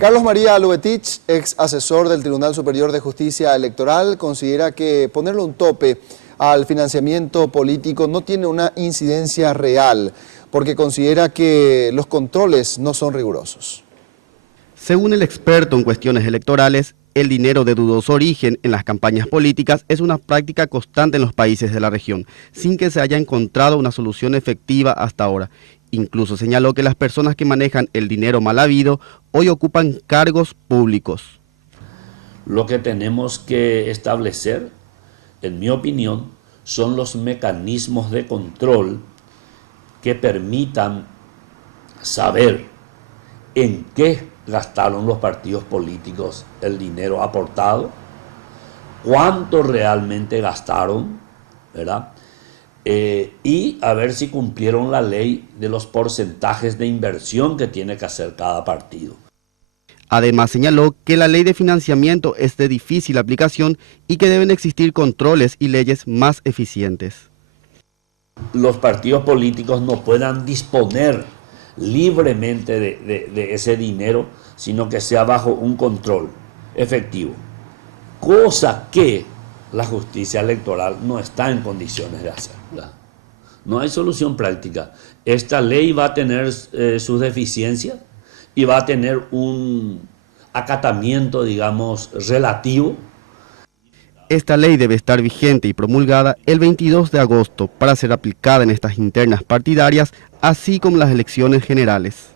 Carlos María Lubetich, ex asesor del Tribunal Superior de Justicia Electoral, considera que ponerle un tope al financiamiento político no tiene una incidencia real, porque considera que los controles no son rigurosos. Según el experto en cuestiones electorales, el dinero de dudoso origen en las campañas políticas es una práctica constante en los países de la región, sin que se haya encontrado una solución efectiva hasta ahora. Incluso señaló que las personas que manejan el dinero mal habido hoy ocupan cargos públicos. Lo que tenemos que establecer, en mi opinión, son los mecanismos de control que permitan saber en qué gastaron los partidos políticos el dinero aportado, cuánto realmente gastaron, ¿verdad? Y a ver si cumplieron la ley de los porcentajes de inversión que tiene que hacer cada partido. Además señaló que la ley de financiamiento es de difícil aplicación y que deben existir controles y leyes más eficientes. Los partidos políticos no puedan disponer libremente de ese dinero, sino que sea bajo un control efectivo, cosa que la justicia electoral no está en condiciones de hacer. No hay solución práctica. Esta ley va a tener sus deficiencias y va a tener un acatamiento, digamos, relativo. Esta ley debe estar vigente y promulgada el 22 de agosto para ser aplicada en estas internas partidarias, así como las elecciones generales.